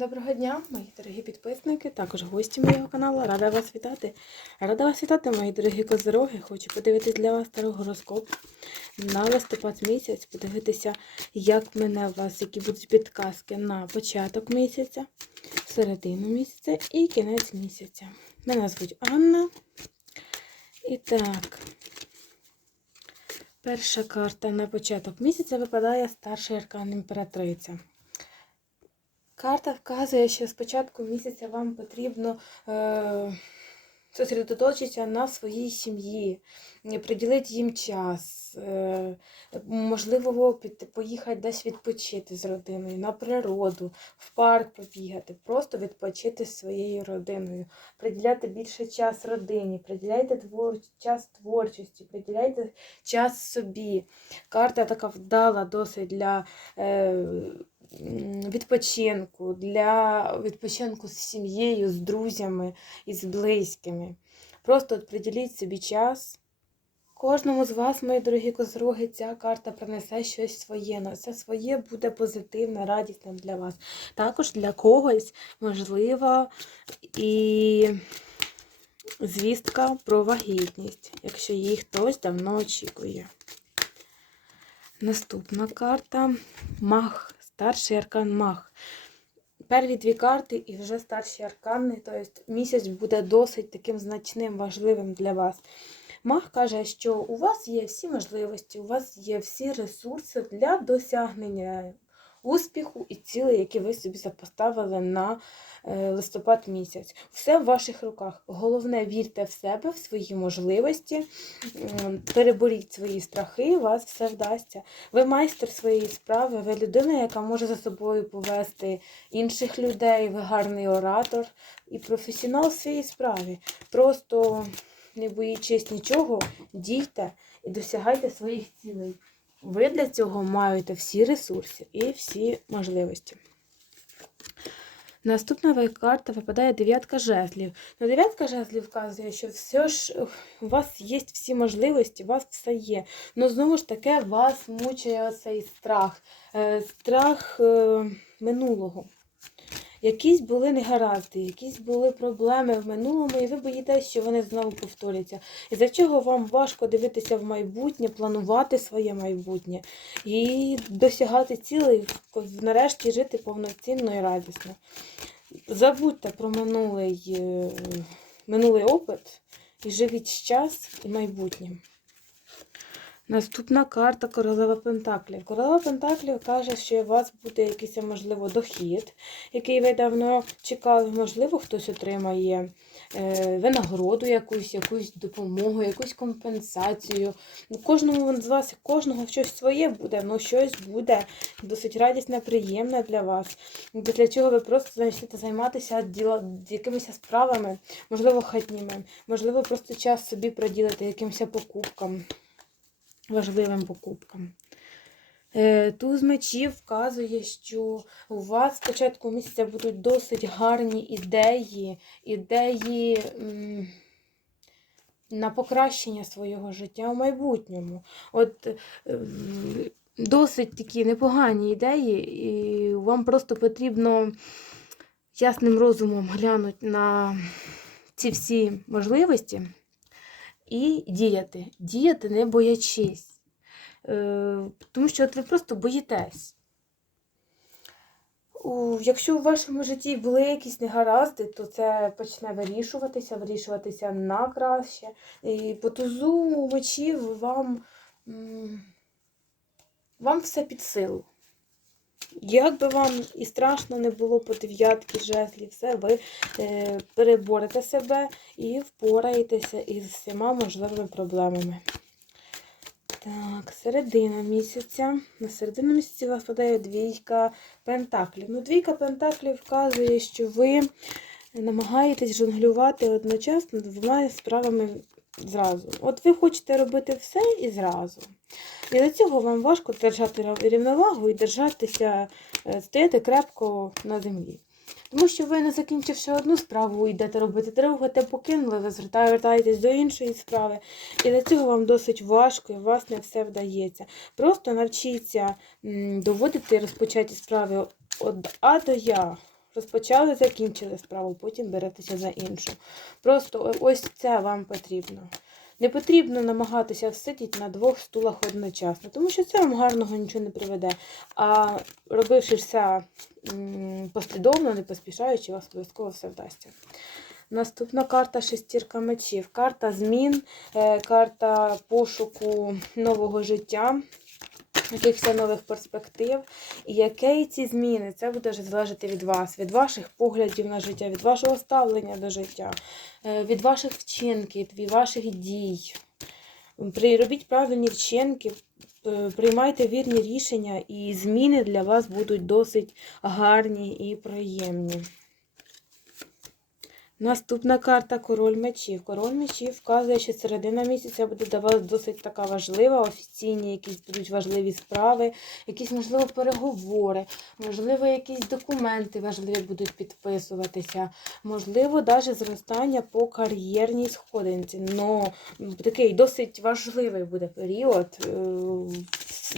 Доброго дня, мої дорогі підписники, також гості моєго каналу. Рада вас вітати. Рада вас вітати, мої дорогі козироги. Хочу подивитись для вас старий гороскоп на листопад місяць, подивитися, як мене у вас, які будуть підказки на початок місяця, середину місяця і кінець місяця. Мене звуть Анна. І так, перша карта на початок місяця випадає старший аркан імператриця. Карта вказує, що з початку місяця вам потрібно е, зосередоточитися на своїй сім'ї, е, приділити їм час, е, можливо, поїхати десь відпочити з родиною, на природу, в парк побігати, просто відпочити з своєю родиною, приділяти більше час родині, приділяйте твор... час творчості, приділяйте час собі. Карта така вдала досить для. Е, відпочинку, для відпочинку з сім'єю, з друзями і з близькими. Просто от приділіть собі час. Кожному з вас, мої дорогі козроги, ця карта принесе щось своє. Но це своє буде позитивне, радісне для вас. Також для когось можлива і звістка про вагітність, якщо її хтось давно очікує. Наступна карта Мах, старший аркан Мах. Перві дві карти і вже старші аркани, тобто місяць буде досить таким значним, важливим для вас. Мах каже, що у вас є всі можливості, у вас є всі ресурси для досягнення успіху і цілей, які ви собі запоставили на е, листопад місяць. Все в ваших руках. Головне, вірте в себе, в свої можливості, переборіть свої страхи, вас все вдасться. Ви майстер своєї справи, ви людина, яка може за собою повести інших людей, ви гарний оратор і професіонал в своїй справі. Просто не боїчись нічого, дійте і досягайте своїх цілей. Ви для цього маєте всі ресурси і всі можливості. Наступна карта випадає дев'ятка жезлів. Ну, дев'ятка жезлів вказує, що все ж у вас є всі можливості, у вас все є. Ну знову ж таки вас мучає цей страх, е, страх е, минулого. Якісь були негаразди, якісь були проблеми в минулому, і ви боїтесь, що вони знову повторяться. І за чого вам важко дивитися в майбутнє, планувати своє майбутнє і досягати цілей, нарешті жити повноцінно і радісно. Забудьте про минулий, е, минулий опит і живіть з час і майбутнім. Наступна карта королева Пентаклів. Королева Пентаклів каже, що у вас буде якийсь, можливо, дохід, який ви давно чекали. Можливо, хтось отримає е, винагороду якусь, якусь допомогу, якусь компенсацію. Ну, Кожному з вас, кожного щось своє буде, але щось буде досить радісне, приємне для вас. Для чого ви просто почнете займатися діла, якимись справами, можливо, хатніми, можливо, просто час собі приділити якимось покупкам важливим покупкам. Е, Туз мечів вказує, що у вас спочатку місяця будуть досить гарні ідеї, ідеї на покращення свого життя у майбутньому. От е, досить такі непогані ідеї, і вам просто потрібно ясним розумом глянути на ці всі можливості і діяти. Діяти не боячись. Е, тому що от ви просто боїтесь. Якщо у вашому житті були якісь негаразди, то це почне вирішуватися, вирішуватися на краще. І по тузу мечів вам, вам все під силу. Як би вам і страшно не було по дев'ятки жезлів, все, ви е, переборете себе і впораєтеся із всіма можливими проблемами. Так, середина місяця. На середину місяця у вас падає двійка пентаклів. Ну, двійка пентаклів вказує, що ви намагаєтесь жонглювати одночасно двома справами зразу. От ви хочете робити все і зразу. І до цього вам важко держати рівновагу і держатися, е, стояти крепко на землі. Тому що ви, не закінчивши одну справу, йдете робити другу, те покинули, вертаєтесь до іншої справи. І для цього вам досить важко, і вас не все вдається. Просто навчіться доводити розпочаті справи від А до Я. Розпочали, закінчили справу, потім беретеся за іншу. Просто ось це вам потрібно. Не потрібно намагатися всидіти на двох стулах одночасно, тому що це вам гарного нічого не приведе. А робивши все послідовно, не поспішаючи, вас обов'язково все вдасться. Наступна карта шестірка мечів. Карта змін, е, карта пошуку нового життя, якихось нових перспектив. І які ці зміни, це буде вже залежати від вас, від ваших поглядів на життя, від вашого ставлення до життя, е, від ваших вчинків, від ваших дій. Робіть правильні вчинки, е, приймайте вірні рішення, і зміни для вас будуть досить гарні і приємні. Наступна карта Король мечів. Король мечів вказує, що середина місяця буде для вас досить така важлива, офіційні якісь будуть важливі справи, якісь, можливо, переговори, можливо, якісь документи важливі будуть підписуватися, можливо, навіть зростання по кар'єрній сходинці. Но такий досить важливий буде період,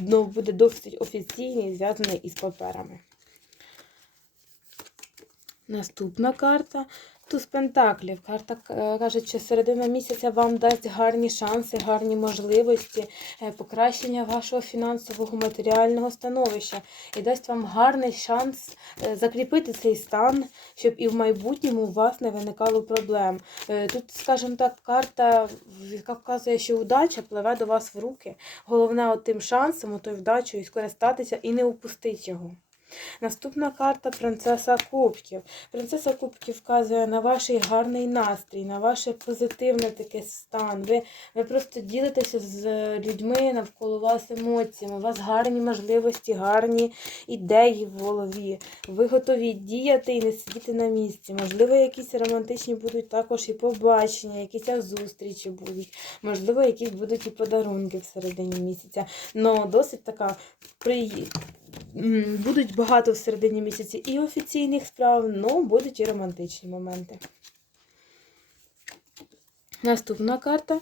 е, буде досить офіційний, зв'язаний із паперами. Наступна карта Туз Пентаклів. Карта е, каже, що середина місяця вам дасть гарні шанси, гарні можливості, е, покращення вашого фінансового матеріального становища і дасть вам гарний шанс е, закріпити цей стан, щоб і в майбутньому у вас не виникало проблем. Тут, скажімо так, карта, яка вказує, що удача пливе до вас в руки. Головне, от тим шансом, отою вдачею скористатися і не упустити його. Наступна карта принцеса Кубків. Принцеса Кубків вказує на ваш гарний настрій, на ваш позитивний такий стан. Ви, ви просто ділитеся з людьми навколо вас емоціями. У вас гарні можливості, гарні ідеї в голові. Ви готові діяти і не сидіти на місці. Можливо, якісь романтичні будуть також і побачення, якісь зустрічі будуть. Можливо, якісь будуть і подарунки в середині місяця. Но досить така приємна. Будуть багато в середині місяці і офіційних справ, але будуть і романтичні моменти. Наступна карта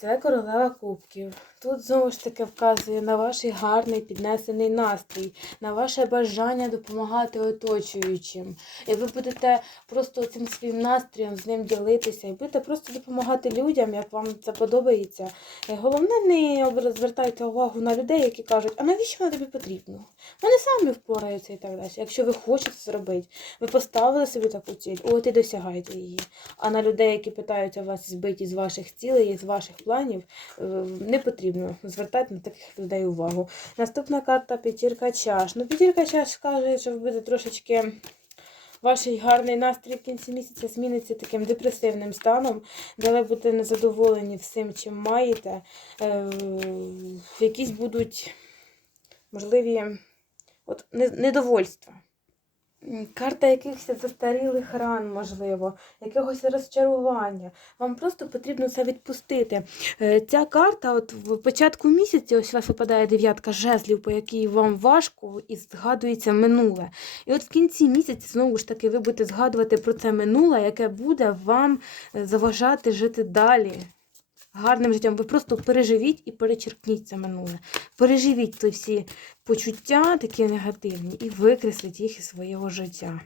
це королева кубків. Тут знову ж таки вказує на ваш гарний піднесений настрій, на ваше бажання допомагати оточуючим. І ви будете просто цим своїм настроєм з ним ділитися, і будете просто допомагати людям, як вам це подобається. І Головне, не звертайте увагу на людей, які кажуть, а навіщо воно тобі потрібно? Вони самі впораються і так далі. Якщо ви хочете зробити, ви поставили собі таку ціль, от і досягайте її. А на людей, які питаються вас збити з ваших цілей, з ваших планів, е, не потрібно звертати на таких людей увагу. Наступна карта п'ятірка чаш. Ну, п'ятірка чаш каже, що ви будете трошечки. Ваш гарний настрій в кінці місяця зміниться таким депресивним станом, де ви будете незадоволені всім, чим маєте. Е, якісь будуть можливі от, недовольства. Карта якихось застарілих ран, можливо, якогось розчарування. Вам просто потрібно це відпустити. Е, Ця карта, от в початку місяця, ось у вас випадає дев'ятка жезлів, по якій вам важко і згадується минуле. І от в кінці місяця, знову ж таки, ви будете згадувати про це минуле, яке буде вам е, заважати жити далі. Гарним життям. Ви просто переживіть і перечеркніть це минуле. Переживіть ті всі почуття такі негативні і викресліть їх із свого життя.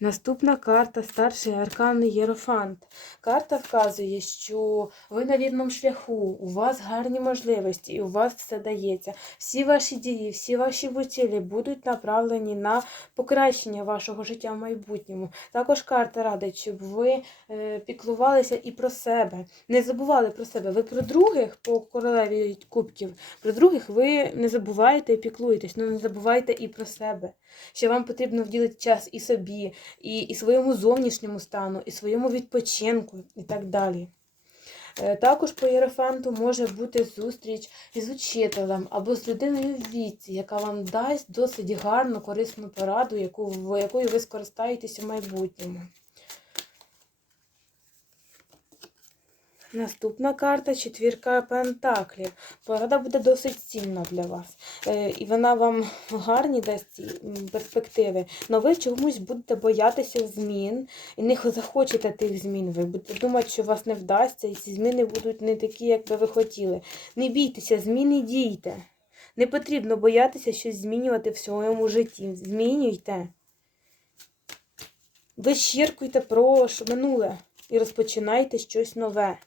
Наступна карта старший арканний Єрофант. Карта вказує, що ви на вірному шляху, у вас гарні можливості і у вас все дається. Всі ваші дії, всі ваші цілі будуть направлені на покращення вашого життя в майбутньому. Також карта радить, щоб ви е, піклувалися і про себе. Не забували про себе. Ви про других по королеві кубків, про других ви не забуваєте і піклуєтесь, але не забувайте і про себе. Що вам потрібно вділити час і собі, і, і своєму зовнішньому стану, і своєму відпочинку, і так далі. Е, Також по Єрофанту може бути зустріч із учителем або з людиною в віці, яка вам дасть досить гарну, корисну пораду, яку, якою ви скористаєтесь у майбутньому. Наступна карта четвірка пентаклів. Порада буде досить цінна для вас. Е, і вона вам гарні дасть перспективи. Но ви чомусь будете боятися змін і не захочете тих змін. Ви будете думати, що вас не вдасться, і ці зміни будуть не такі, як би ви хотіли. Не бійтеся, зміни дійте. Не потрібно боятися щось змінювати в своєму житті. Змінюйте. вичіркуйте про минуле і розпочинайте щось нове.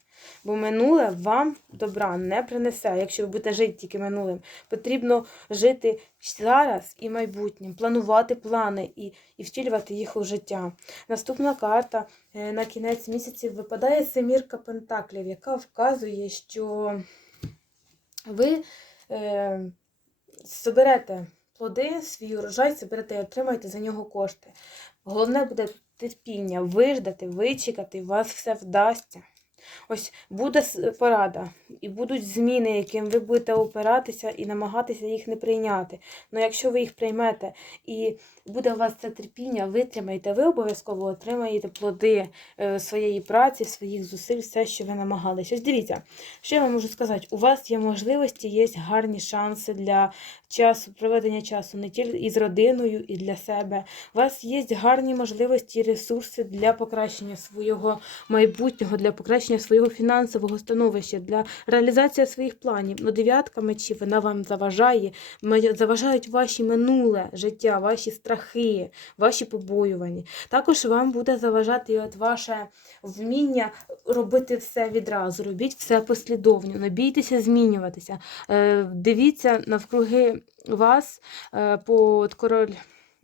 Бо минуле вам добра не принесе, якщо ви будете жити тільки минулим. Потрібно жити зараз і майбутнім, планувати плани і, і втілювати їх у життя. Наступна карта е, на кінець місяців випадає семірка пентаклів, яка вказує, що ви е, соберете плоди, свій урожай, соберете і отримаєте за нього кошти. Головне буде терпіння, виждати, вичекати, у вас все вдасться. Ось буде порада, і будуть зміни, яким ви будете опиратися і намагатися їх не прийняти. Ну якщо ви їх приймете і буде у вас це терпіння, витримаєте, ви обов'язково отримаєте плоди е, своєї праці, своїх зусиль, все, що ви намагались. Ось дивіться, що я вам можу сказати? У вас є можливості, є гарні шанси для часу, проведення часу не тільки із родиною, і для себе. У вас є гарні можливості і ресурси для покращення свого майбутнього, для покращення свого фінансового становища, для реалізації своїх планів. Ну, дев'ятка мечів вона вам заважає, заважають ваші минуле життя, ваші страхи, ваші побоювання. Також вам буде заважати от ваше вміння робити все відразу, робіть все послідовно, не бійтеся змінюватися. Е, Дивіться навкруги вас е, по король.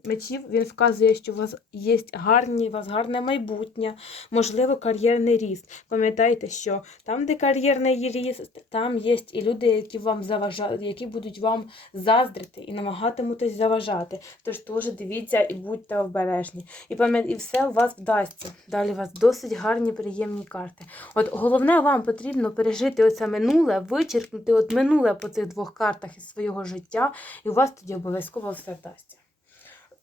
Мечів він вказує, що у вас є гарні, у вас гарне майбутнє, можливо, кар'єрний ріст. Пам'ятайте, що там, де кар'єрний ріст, там є і люди, які вам заважають, які будуть вам заздрити і намагатимутись заважати. Тож теж дивіться і будьте обережні. І і все у вас вдасться. Далі у вас досить гарні, приємні карти. От головне вам потрібно пережити оце минуле, вичеркнути от минуле по цих двох картах із свого життя, і у вас тоді обов'язково все вдасться.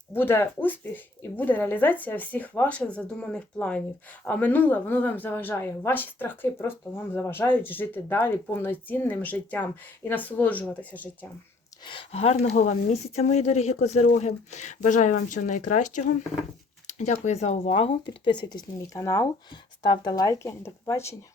Буде успіх і буде реалізація всіх ваших задуманих планів. А минуле воно вам заважає. Ваші страхи просто вам заважають жити далі повноцінним життям і насолоджуватися життям. Гарного вам місяця, мої дорогі козироги. Бажаю вам всього найкращого. Дякую за увагу. Підписуйтесь на мій канал, ставте лайки. До побачення.